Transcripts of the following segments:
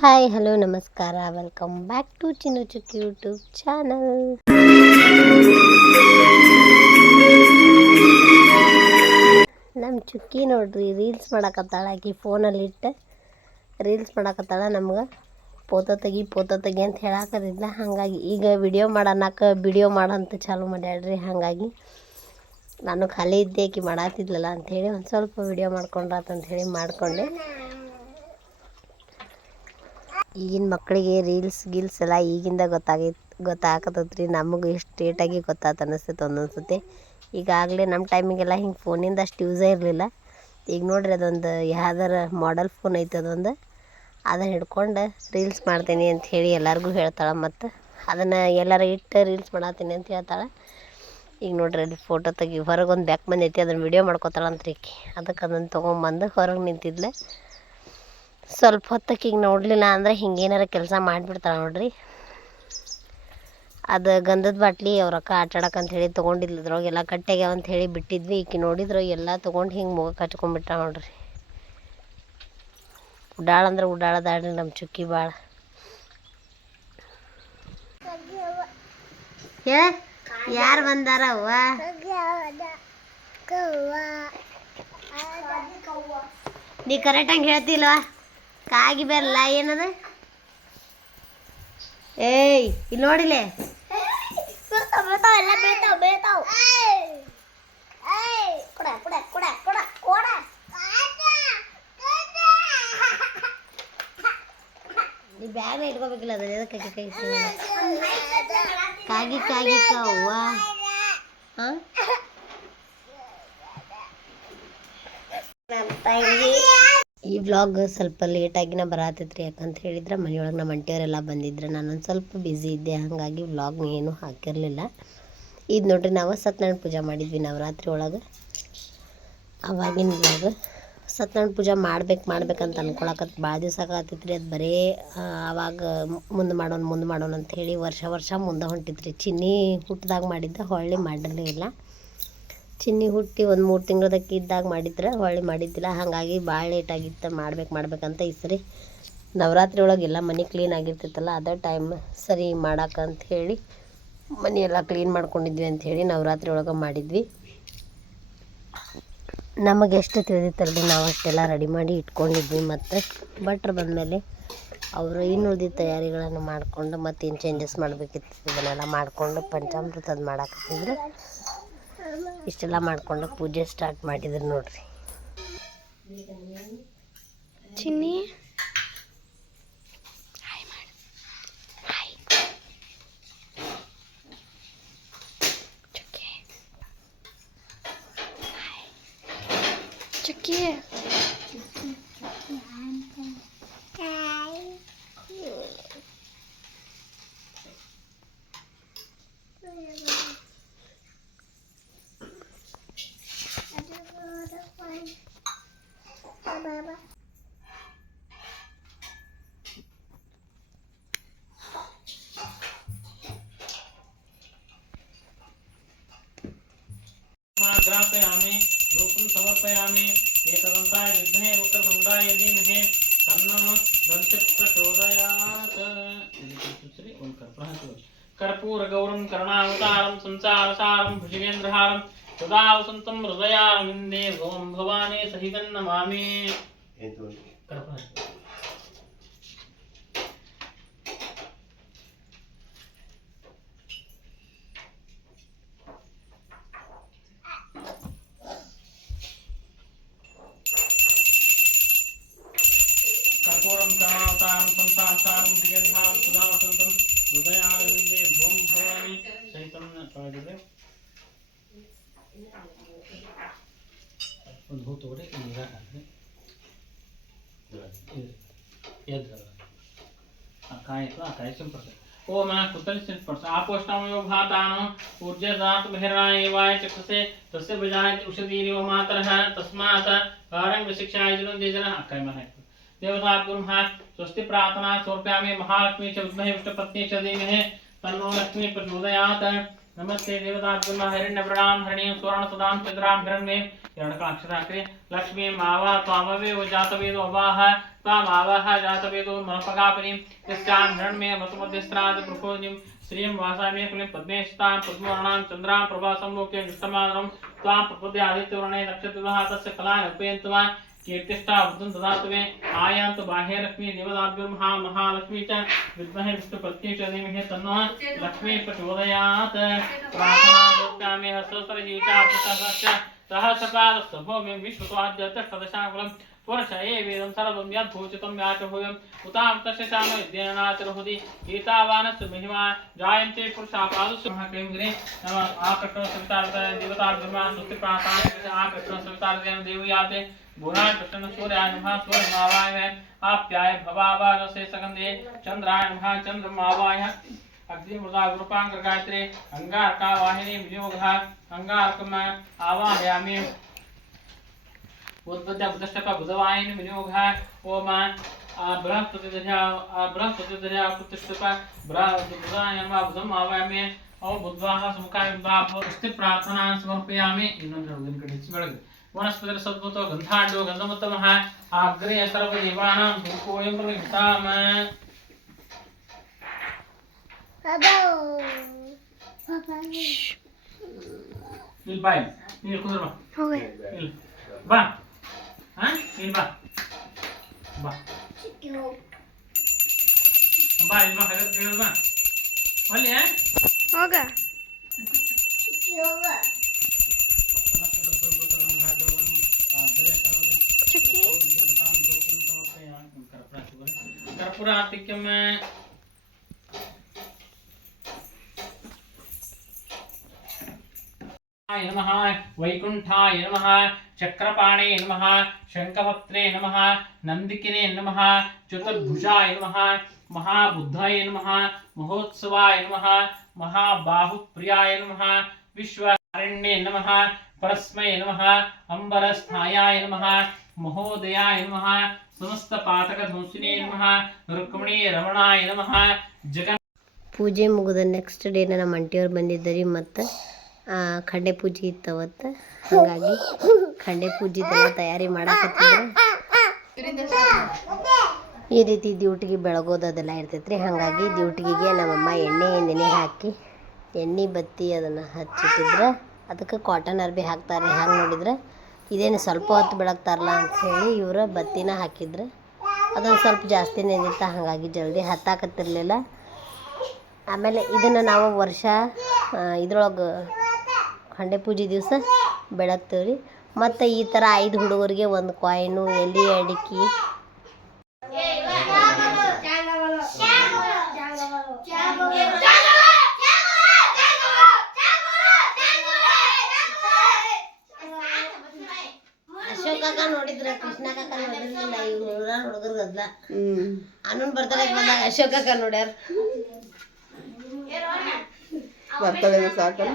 Hi, hello, ನಮಸ್ಕಾರ. Welcome back to Chinnu Chukki YouTube channel ನಮ್ಮ ಚುಕ್ಕಿ ನೋಡ್ರಿ ರೀಲ್ಸ್ ಮಾಡಕತ್ತಾಳ ಆಕಿ ಫೋನಲ್ಲಿ ಇಟ್ಟು. ರೀಲ್ಸ್ ಮಾಡಕತ್ತಾಳ ನಮ್ಗೆ. ಪೋತೋ ತೆಗಿ ಪೋತೋ ತೆಗಿ ಅಂತ ಹೇಳಾಕದಿಲ್ಲ ಹಾಗಾಗಿ ಈಗ ವಿಡಿಯೋ ಮಾಡನಕ ವಿಡಿಯೋ ಮಾಡಂತ ಚಾಲು ಮಾಡ್ಯಾಡ್ರಿ ಹಾಗಾಗಿ. ನಾನು ಖಾಲಿ ಇದ್ದೆ, ಆಕಿ ಮಾಡಾತಿದ್ಲಲ್ಲ ಅಂಥೇಳಿ ಒಂದು ಸ್ವಲ್ಪ ವಿಡಿಯೋ ಮಾಡ್ಕೊಂಡ್ರಾತಂತ ಹೇಳಿ ಮಾಡಿಕೊಂಡೆ. ಈಗಿನ ಮಕ್ಕಳಿಗೆ ರೀಲ್ಸ್ ಗೀಲ್ಸ್ ಎಲ್ಲ ಈಗಿಂದ ಗೊತ್ತಾಗೈತೆ ಗೊತ್ತಾಗತ್ತೈತ್ರಿ. ನಮಗೂ ಇಷ್ಟು ಲೇಟಾಗಿ ಗೊತ್ತಾತ ಅನಿಸ್ತೈತೆ ಒಂದೊಂದು ಸತಿ ಈಗಾಗಲೇ ನಮ್ಮ ಟೈಮಿಗೆಲ್ಲ ಹಿಂಗೆ ಫೋನಿಂದ ಅಷ್ಟು ಯೂಸೇ ಇರಲಿಲ್ಲ. ಈಗ ನೋಡ್ರಿ ಅದೊಂದು ಯಾವ್ದಾರ ಮಾಡಲ್ ಫೋನ್ ಐತೆ ಅದೊಂದು. ಅದನ್ನು ಹಿಡ್ಕೊಂಡು ರೀಲ್ಸ್ ಮಾಡ್ತೀನಿ ಅಂತ ಹೇಳಿ ಎಲ್ಲರಿಗೂ ಹೇಳ್ತಾಳೆ ಮತ್ತು ಅದನ್ನು ಎಲ್ಲಾರ ಇಟ್ಟು ರೀಲ್ಸ್ ಮಾಡತ್ತೀನಿ ಅಂತ ಹೇಳ್ತಾಳೆ. ಈಗ ನೋಡ್ರಿ ಅಲ್ಲಿ ಫೋಟೋ ತೆಗಿ ಹೊರಗೆ ಒಂದು ಬ್ಯಾಕ್ ಬಂದೈತಿ, ಅದನ್ನು ವಿಡಿಯೋ ಮಾಡ್ಕೊತಾಳಂತ್ರಿ ಅದಕ್ಕೆ ಅದನ್ನು ತೊಗೊಂಬಂದು ಹೊರಗೆ ನಿಂತಿದ್ಲೆ. ಸ್ವಲ್ಪ ಹೊತ್ತಕ್ಕೆ ಈಗ ನೋಡಲಿಲ್ಲ ಅಂದರೆ ಹಿಂಗೇನಾರ ಕೆಲಸ ಮಾಡಿಬಿಡ್ತಾಳೆ ನೋಡ್ರಿ. ಅದು ಗಂಧದ ಬಾಟ್ಲಿ ಅವ್ರ ರೊಕ್ಕ ಆಟಾಡಕ್ಕೆ ಅಂತ ಹೇಳಿ ತೊಗೊಂಡಿದ್ಲು. ಅದ್ರೊಳಗೆಲ್ಲ ಕಟ್ಟೆಗೆ ಅಂತ ಹೇಳಿ ಬಿಟ್ಟಿದ್ವಿ. ಈಕೆ ನೋಡಿದ್ರು ಎಲ್ಲ ತೊಗೊಂಡು ಹಿಂಗೆ ಮುಗ ಹಚ್ಕೊಂಡ್ಬಿಟ್ಟ ನೋಡ್ರಿ. ಉಡಾಳ ಅಂದ್ರೆ ಉಡಾಳದಾಡ್ರಿ ನಮ್ಮ ಚುಕ್ಕಿ ಭಾಳ ಯಾರು ಬಂದಾರ ಅವ್ವ? ನೀ ಕರೆಕ್ಟಾಗಿ ಹೇಳ್ತಿಲ್ವಾ? ಕಾಗಿ ಬರಲ್ಲ ಏನದ? ಏಯ್, ಇಲ್ಲಿ ನೋಡಿಲೆ? ನೀ ಬ್ಯಾಗ್ ಇಟ್ಕೋಬೇಕಿಲ್ಲ ಅದ್ರ ಎದಕ್ಕೆ ಕೈ ಕಾಗಿ ಕಾಗಿ ಅವ್ವ ಹಾಂ? ಈ ವ್ಲಾಗ್ ಸ್ವಲ್ಪ ಲೇಟಾಗಿನ ಬರತ್ತೈತ್ರಿ ಯಾಕಂತ ಹೇಳಿದ್ರೆ, ಮನೆಯೊಳಗೆ ನಮ್ಮ ಅಂಟಿಯವರೆಲ್ಲ ಬಂದಿದ್ರು. ನಾನೊಂದು ಸ್ವಲ್ಪ ಬ್ಯುಸಿ ಇದ್ದೆ, ಹಾಗಾಗಿ ವ್ಲಾಗ್ ಏನು ಹಾಕಿರಲಿಲ್ಲ. ಇದು ನೋಡ್ರಿ, ನಾವು ಸತ್ಯನಾರಾಯಣ ಪೂಜೆ ಮಾಡಿದ್ವಿ ನವರಾತ್ರಿ ಒಳಗೆ. ಅವಾಗಿನ ವ್ಲಾಗ್ ಸತ್ಯನಾರಾಯಣ ಪೂಜೆ ಮಾಡ್ಬೇಕು ಮಾಡ್ಬೇಕಂತ ಅನ್ಕೊಳಕತ್ ಭಾಳ ದಿವಸ ಆಗತ್ತೈತ್ರಿ ಅದು ಬರೀ ಆವಾಗ ಮುಂದೆ ಮಾಡೋಣ ಮುಂದೆ ಮಾಡೋಣ ಅಂತ ಹೇಳಿ ವರ್ಷ ವರ್ಷ ಮುಂದೆ ಹೊಂಟಿತ್ರಿ. ಚಿನ್ನಿ ಹುಟ್ಟಿದಾಗ ಮಾಡಿದ್ದೆ, ಹೊಳ್ಳಿ ಮಾಡಿರಲೇ ಇಲ್ಲ. ಚಿನ್ನಿ ಹುಟ್ಟಿ ಒಂದು ಮೂರು ತಿಂಗಳದಕ್ಕೆ ಇದ್ದಾಗ ಮಾಡಿದ್ರೆ, ಹೊಳ್ಳಿ ಮಾಡಿದ್ದಿಲ್ಲ. ಹಾಗಾಗಿ ಭಾಳ ಲೇಟ್ ಆಗಿತ್ತು, ಮಾಡ್ಬೇಕು ಮಾಡ್ಬೇಕಂತ ಈ ಸರಿ ನವರಾತ್ರಿ ಒಳಗೆಲ್ಲ ಮನೆ ಕ್ಲೀನ್ ಆಗಿರ್ತಿತ್ತಲ್ಲ ಅದೇ ಟೈಮ್ ಸರಿ ಮಾಡಕ್ಕಂತ ಹೇಳಿ ಮನೆ ಎಲ್ಲ ಕ್ಲೀನ್ ಮಾಡ್ಕೊಂಡಿದ್ವಿ ಅಂತ ಹೇಳಿ ನವರಾತ್ರಿ ಒಳಗೆ ಮಾಡಿದ್ವಿ. ನಮಗೆ ಎಷ್ಟು ತಿಳಿದಿತ್ತಲ್ರಿ, ನಾವು ಅಷ್ಟೆಲ್ಲ ರೆಡಿ ಮಾಡಿ ಇಟ್ಕೊಂಡಿದ್ವಿ ಮತ್ತು ಭಟ್ರು ಬಂದಮೇಲೆ ಅವರು ಇನ್ನುಳಿದ ತಯಾರಿಗಳನ್ನು ಮಾಡಿಕೊಂಡು ಮತ್ತೇನು ಚೇಂಜಸ್ ಮಾಡಬೇಕಿತ್ತು, ಇದನ್ನೆಲ್ಲ ಮಾಡಿಕೊಂಡು ಪಂಚಾಮೃತದ ಮಾಡಾಕತ್ತಿದ್ರು. ಇಷ್ಟೆಲ್ಲ ಮಾಡಿಕೊಂಡು ಪೂಜೆ ಸ್ಟಾರ್ಟ್ ಮಾಡಿದ್ರು ನೋಡ್ರಿ. ಚಿನ್ನಿ ग्रापयामि रूपं समर्पयामि एकदन्ताय विद्महे वक्रतुण्डाय धीमहि तन्नः दन्तिः प्रचोदयात् श्री ओं कर्पूरः कर्पूरगौरं करुणावतारं संसारसारं भुजगेन्द्रहारं सदा वसन्तं हृदयारविन्दे भवं भवानी सहितं नमामि कर्पूरः कर्पूरं करुणावतारं संसारसारं भुजगेन्द्रहारं सदा वसन्तं हृदयारविन्दे भवं भवानी सहितं ತೊಳೆದಿದೆ ಒಂದು ಹೂ ತಗೊಳ್ಳಿ ನೀರಾಗ ಹಾಕಿ ಎದ್ದು ಆ ಕಾಯಿತು ಆ ಕಾಯಿ ಸಿಂಪಡಿಸಿ ಓಂ ಕುತಲಿ ಸಿಂಪಡಿಸಿ ಆಪೋಷ್ಟಾಮಯೋ ಭಾತಾನು ಊರ್ಜದಾತ್ ಬಹಿರ್ವಾಯ ಚಕ್ಷಸೆ ತಸ್ಯ ಬಜಾಯತಿ ಉಷಧೀರಿವ ಮಾತರಃ ತಸ್ಮಾತ್ ಕಾರಂ ವಿಶಿಕ್ಷಾಯ ಜನ ಆ ಕಾಯಿ ಮೇಲೆ ಹಾಕಿ देवता ब्रह्मा स्वस्ति प्रार्थना सौप्यामे, महालक्ष्मी च विद्महे विष्णुपत्नी च देवी तन्नो लक्ष्मी प्रचोदयात्। नमस्ते देवतात्मा हिरण्यप्रणाम हरणीय स्वर्ण सदाम चंद्राम हिरण्य हिरण्यकाक्षराग्रे लक्ष्मी मावा, त्वामवेव जातवेदो वाह, त्वामावाह जातवेदो मनपगापनिं तिष्ठां हिरण्ये मतमध्यस्त्रात् श्रीम वासा में कुलिं पद्मेशतां पद्मवर्णां चन्द्रां, प्रभासं लोके दृष्टमानं त्वां प्रपद्य आदित्यवर्णे नक्षत्रतः तस्य कलां अप्यन्तवान् कीर्तिष्ठा वृद्धं ददातु मे आयान्तु बाह्यलक्ष्मी देवदाभ्यो महालक्ष्मी च, विद्महे विष्णुपत्नी च धीमहि तन्नः, लक्ष्मी प्रचोदयात्। प्रार्थनामे सहस्रजीविताश्च सहस्रपादस्वभूमिं विश्वस्वाद्यतशदशाकुलं पुरुष एवेदं सर्वं यद्भूषितं याचभूयं उतां तस्याम विद्यनातिर्हृदि गीतावानस्य महिमा, जायन्ते पुरुषा पादुषु महाक्रीं गिरे नम आकर्षणसवितार देवताभ्यमा देवयाते। ಪುರುಷಾ ಪಾದಸ್ಸು ಮಹಾಕೈಂಗ್ರೆ ನಮ ಆ ಕೃಷ್ಣ ಸವಿತಾರ್ಥ ದೇವತಾಭ್ಯಮ ಸುಸ್ತಿ ಪ್ರಾರ್ಥಾನ ಆ ಕೃಷ್ಣ ಸವಿತಾರ್ಥ ದೇವಯಾತೆ भूराय प्रसन्न सूर्याय नमः सूर्यमावाय आप्याय भवावाजसे सगंधे चंद्राय नमः चंद्रमावाय अग्नि मृदा गुरुपांग गायत्री अंगारका वाहिनी विनियोगः अंगारकम आवाहयामि उद्बुद्ध बुद्धष्टक बुधवाहिनी विनियोगः ओम बृहस्पतिधर्या बृहस्पतिधर्या प्रतिष्ठित बुधाय नमः बुधम् आवाहयामि ಓ ಬುದ್ಧಾಹ ಸುಮುಖಾಯ ಬುದ್ಧಾಭೋ ಅಸ್ತಿ ಪ್ರಾರ್ಥನಾ ಸಮರ್ಪಯಾಮಿ ಇನ್ನೊಂದು ಹುಡುಗನ ಕಡೆ ಹೆಚ್ಚು ಬೆಳಗ್ಗೆ ವನಸ್ಪತಿ ಸದ್ಭುತೋ ಗಂಧಾಂಡೋ ಗಂಧಮುತ್ತಮಃ ಅಗ್ರೇ ಸರ್ವದೇವಾನಾಂ ಭೂಕೋಯಂ ಪ್ರವಿಹಿತಾಮ ಇಲ್ಲಿ ಬಾ ಇಲ್ಲಿ. ಕುಂದ್ರ ಬಾ ಇಲ್ಲಿ ಬಾ ಹಾ ಇಲ್ಲಿ ಬಾ ಬಾ ಬಾ ಇಲ್ಲಿ ಬಾ ಹಾಗಾದ್ರೆ ಬಾ ಬಾ ಒಲ್ಲೆ ಹೋಗ चुकी कर्पूर आरती में नमः, वैकुण्ठाय नमः, चक्रपाणे नमः शङ्खभक्त्रे नमः, नन्दिकिने नमः, चतुर्भुजाय नमः, महाबुद्धाय नमः, महोत्सवाय नमः, महाबाहुप्रियाय नमः, विश्वारण्ये नमः परस्मै नमः, अम्बरस्थायाय नमः ಮಹೋದಯಾಯ ನಮಃ ಸಮಸ್ತ ಪಾತಕ ಧ್ವಂಸಿನೇ ನಮಃ ರುಕ್ಮಣಿ ರಮಣಾಯ ನಮಃ ಪೂಜೆ ಮುಗಿದ ನೆಕ್ಸ್ಟ್ ಡೇನ ನಮ್ಮ ಅಂಟಿಯವ್ರು ಬಂದಿದ್ದರಿ ಮತ್ತು ಖಂಡೆ ಪೂಜೆ ಇತ್ತು ಅವತ್ತು ಹಾಗಾಗಿ ಖಂಡೆ ಪೂಜೆದೆಲ್ಲ ತಯಾರಿ ಮಾಡಕತ್ತಿದ್ರು. ಈ ರೀತಿ ಡ್ಯೂಟಿಗೆ ಅದೆಲ್ಲ ಇರ್ತೈತೆ ರೀ ಹಾಗಾಗಿ ದ್ಯೂಟಿಗೆ ನಮ್ಮಮ್ಮ ಎಣ್ಣೆ ನೆನೆ ಹಾಕಿ, ಎಣ್ಣೆ ಬತ್ತಿ ಅದನ್ನು ಹಚ್ಚಿಟ್ಟಿದ್ರೆ. ಅದಕ್ಕೆ ಕಾಟನ್ ಅರ್ಬಿ ಹಾಕ್ತಾರೆ ಹ್ಯಾಂಗೆ ನೋಡಿದ್ರೆ. ಇದೇನು ಸ್ವಲ್ಪ ಹೊತ್ತು ಬೆಳಗ್ತಾರಲ್ಲ ಅಂಥೇಳಿ ಇವರು ಬತ್ತಿನ ಹಾಕಿದ್ರು. ಅದೊಂದು ಸ್ವಲ್ಪ ಜಾಸ್ತಿ ನೆನಿತ್ತ ಹಾಗಾಗಿ ಜಲ್ದಿ ಹತ್ತಾಕತ್ತಿರಲಿಲ್ಲ. ಆಮೇಲೆ ಇದನ್ನು ನಾವು ವರ್ಷ ಇದ್ರೊಳಗೆ ಹಂಡೆ ಪೂಜೆ ದಿವಸ ಬೆಳಗ್ತೀವಿ ರೀ ಮತ್ತು ಈ ಥರ ಐದು ಹುಡುಗರಿಗೆ ಒಂದು ಕಾಯಿನು ಎಲೆ, ಅಡಿಕೆ ಕಾಕ ನೋಡಿದ್ರ ಕೃಷ್ಣ ಕಾಕ ನೋಡಿರ್ಲಿಲ್ಲ ಇವ್ರು ನೂರಾರು ಹುಡುಗರು ಗದ್ಲ. ಅನ್ನೊಂದು ಬರ್ತಾರೆ ಬಂದಾಗ ಅಶೋಕ ಕಾಕ ನೋಡ್ಯಾರ. ಬರ್ತಡೇ ದಿವಸ ಹಾಕಲ್ಲ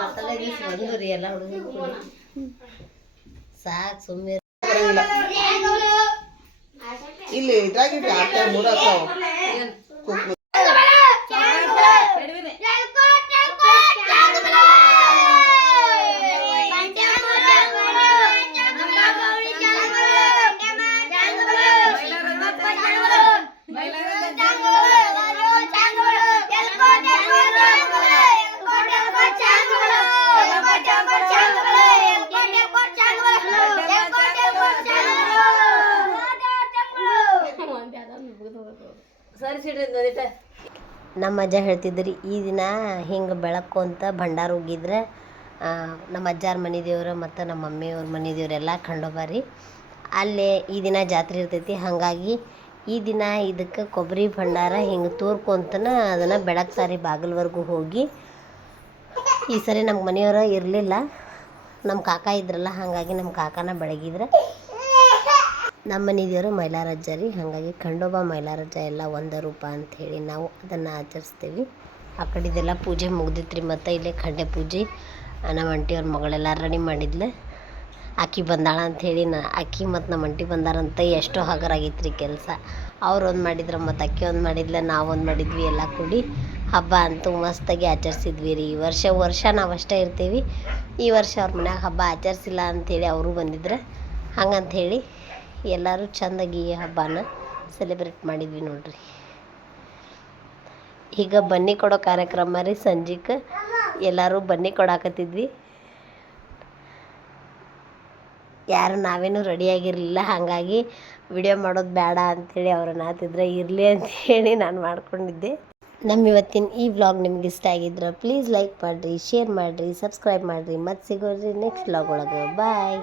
ಬರ್ತಡೇ ದಿವಸ ಬಂದು ರೀ ಎಲ್ಲ ಹುಡುಗರು ಸಾಕು ಸುಮ್ಮನೆ ಇಲ್ಲಿ ಇದ್ರಾಗಿದ್ರೆ ಆಟ ಮೂರು ನಮ್ಮ ಅಜ್ಜ ಹೇಳ್ತಿದ್ರಿ, ಈ ದಿನ ಹಿಂಗೆ ಬೆಳಕು ಅಂತ ಭಂಡಾರ ಉಗಿದ್ರೆ ನಮ್ಮ ಅಜ್ಜಾರ ಮನೆ ದೇವ್ರು ಮತ್ತು ನಮ್ಮ ಮಮ್ಮಿಯವ್ರ ಮನೆ ದೇವ್ರೆಲ್ಲ ಕಂಡೋಬಾರಿ ಅಲ್ಲೇ ಈ ದಿನ ಜಾತ್ರೆ ಇರ್ತೈತಿ, ಹಾಗಾಗಿ ಈ ದಿನ ಇದಕ್ಕೆ ಕೊಬ್ಬರಿ ಭಂಡಾರ ಹಿಂಗೆ ತೋರ್ಕೊಂತನ ಅದನ್ನು ಬೆಳಗ್ತಾರೆ ಬಾಗಿಲ್ವರೆಗೂ ಹೋಗಿ, ಈ ಸರಿ ನಮ್ಮ ಮನೆಯವರು ಇರಲಿಲ್ಲ. ನಮ್ಮ ಕಾಕ ಇದ್ರಲ್ಲ, ಹಾಗಾಗಿ ನಮ್ಮ ಕಾಕನ ಬೆಳಗಿದ್ರೆ. ನಮ್ಮ ಮನೆ ದೇವರು ಮೈಲಾರಜ್ಜ ರೀ. ಹಾಗಾಗಿ ಖಂಡೋಬ ಮೈಲಾರಜ್ಜ ಎಲ್ಲ ಒಂದ ರೂಪ ಅಂತ ಹೇಳಿ ನಾವು ಅದನ್ನು ಆಚರಿಸ್ತೀವಿ. ಆ ಕಡೆದೆಲ್ಲ ಪೂಜೆ ಮುಗ್ದಿತ್ರಿ ಮತ್ತು ಇಲ್ಲೇ ಖಂಡೆ ಪೂಜೆ. ನಮ್ಮ ಅಂಟಿಯವ್ರ ಮಗಳೆಲ್ಲ ರೆಡಿ ಮಾಡಿದ್ಲು. ಆಕಿ ಬಂದಾಳ ಅಂಥೇಳಿ ನಾ, ಅಕ್ಕಿ ಮತ್ತು ನಮ್ಮ ಅಂಟಿ ಬಂದಾರಂತ ಎಷ್ಟೋ ಹಗರಾಗಿತ್ತು ರೀ ಕೆಲಸ. ಅವ್ರು ಒಂದು ಮಾಡಿದ್ರು ಮತ್ತು ಅಕ್ಕಿ ಒಂದು ಮಾಡಿದ್ಲ, ನಾವು ಒಂದು ಮಾಡಿದ್ವಿ ಎಲ್ಲ ಕೂಡಿ. ಹಬ್ಬ ಅಂತೂ ಮಸ್ತಾಗಿ ಆಚರಿಸಿದ್ವಿ ರೀ. ಈ ವರ್ಷ ವರ್ಷ ನಾವು ಅಷ್ಟೇ ಇರ್ತೀವಿ. ಈ ವರ್ಷ ಅವ್ರ ಮನ್ಯಾಗ ಹಬ್ಬ ಆಚರಿಸಿಲ್ಲ ಅಂಥೇಳಿ ಅವರು ಬಂದಿದ್ರು. ಹಂಗಂಥೇಳಿ ಎಲ್ಲರೂ ಚೆಂದಾಗಿ ಈ ಹಬ್ಬನ ಸೆಲೆಬ್ರೇಟ್ ಮಾಡಿದ್ವಿ ನೋಡ್ರಿ. ಈಗ ಬನ್ನಿ ಕೊಡೋ ಕಾರ್ಯಕ್ರಮ ರೀ ಸಂಜೆಗೆ ಎಲ್ಲರೂ ಬನ್ನಿ ಕೊಡಾಕತ್ತಿದ್ವಿ. ಯಾರು ನಾವೇನು ರೆಡಿಯಾಗಿರಲಿಲ್ಲ ಹಾಗಾಗಿ ವಿಡಿಯೋ ಮಾಡೋದು ಬೇಡ ಅಂಥೇಳಿ ಅವ್ರು ನಾತಿದ್ರೆ ಇರಲಿ ಅಂಥೇಳಿ ನಾನು ಮಾಡ್ಕೊಂಡಿದ್ದೆ. ನಮ್ಮ ಇವತ್ತಿನ ಈ ವ್ಲಾಗ್ ನಿಮ್ಗೆ ಇಷ್ಟ ಆಗಿದ್ರೆ ಪ್ಲೀಸ್ ಲೈಕ್ ಮಾಡಿರಿ ಶೇರ್ ಮಾಡಿರಿ ಸಬ್ಸ್ಕ್ರೈಬ್ ಮಾಡಿರಿ. ಮತ್ತು ಸಿಗೋರಿ ನೆಕ್ಸ್ಟ್ ವ್ಲಾಗ್ ಒಳಗೆ. ಬಾಯ್